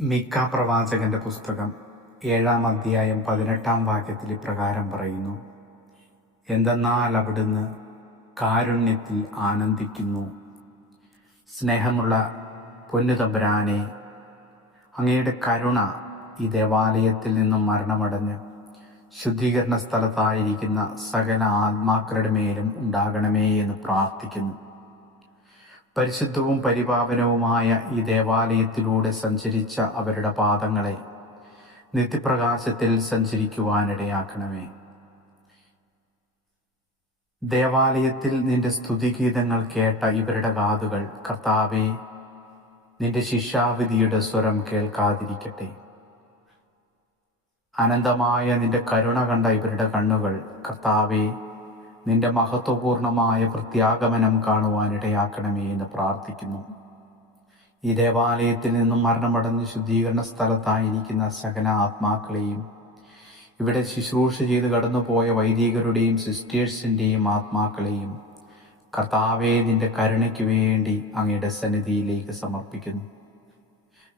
മീഖാ പ്രവാചകന്റെ പുസ്തകം 7-ാം അധ്യായം 18-ാം വാക്യത്തിൽ ഇപ്രകാരം പറയുന്നു: എന്തെന്നാൽ അവിടുന്ന് കാരുണ്യത്തിൽ ആനന്ദിക്കുന്നു. സ്നേഹമുള്ള പൊന്നുതമ്പുരാനെ, അങ്ങയുടെ കരുണ ഈ ദേവാലയത്തിൽ നിന്നും മരണമടഞ്ഞ് ശുദ്ധീകരണ സ്ഥലത്തായിരിക്കുന്ന സകല ആത്മാക്കളുടെ മേലും ഉണ്ടാകണമേ എന്ന് പ്രാർത്ഥിക്കുന്നു. പരിശുദ്ധവും പരിപാവനവുമായ ഈ ദേവാലയത്തിലൂടെ സഞ്ചരിച്ച അവരുടെ പാദങ്ങളെ നിത്യപ്രകാശത്തിൽ സഞ്ചരിക്കുവാനിടയാക്കണമേ. ദേവാലയത്തിൽ നിന്റെ സ്തുതിഗീതങ്ങൾ കേട്ട ഇവരുടെ കാതുകൾ, കർത്താവേ, നിന്റെ ശിക്ഷാവിധിയുടെ സ്വരം കേൾക്കാതിരിക്കട്ടെ. അനന്തമായ നിന്റെ കരുണ കണ്ട ഇവരുടെ കണ്ണുകൾ, കർത്താവേ, നിന്റെ മഹത്വപൂർണമായ പ്രത്യാഗമനം കാണുവാനിടയാക്കണമേ എന്ന് പ്രാർത്ഥിക്കുന്നു. ഈ ദേവാലയത്തിൽ നിന്നും മരണമടഞ്ഞ് ശുദ്ധീകരണ സ്ഥലത്തായിരിക്കുന്ന സകല ആത്മാക്കളെയും, ഇവിടെ ശുശ്രൂഷ ചെയ്ത് കടന്നുപോയ വൈദികരുടെയും സിസ്റ്റേഴ്സിൻ്റെയും ആത്മാക്കളെയും കർത്താവേ, നിന്റെ കരുണയ്ക്ക് വേണ്ടി അങ്ങയുടെ സന്നിധിയിലേക്ക് സമർപ്പിക്കുന്നു.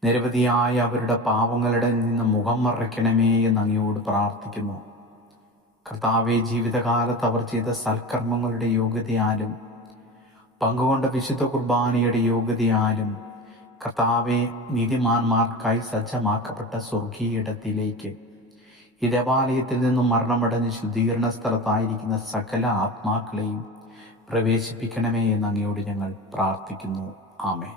നിരവധിയായ അവരുടെ പാവങ്ങളുടെ നിന്ന് മുഖം മറയ്ക്കണമേ എന്ന് അങ്ങയോട് പ്രാർത്ഥിക്കുന്നു. കർത്താവെ, ജീവിതകാലത്ത് അവർ ചെയ്ത സൽക്കർമ്മങ്ങളുടെ യോഗ്യതയാലും പങ്കുകൊണ്ട വിശുദ്ധ കുർബാനയുടെ യോഗ്യതയാലും കർത്താവെ, നീതിമാന്മാർക്കായി സജ്ജമാക്കപ്പെട്ട സ്വർഗീയ ഇടത്തിലേക്ക് ഈ ദേവാലയത്തിൽ നിന്നും മരണമടഞ്ഞ് ശുദ്ധീകരണ സ്ഥലത്തായിരിക്കുന്ന സകല ആത്മാക്കളെയും പ്രവേശിപ്പിക്കണമേ എന്ന് അങ്ങയോട് ഞങ്ങൾ പ്രാർത്ഥിക്കുന്നു. ആമേൻ.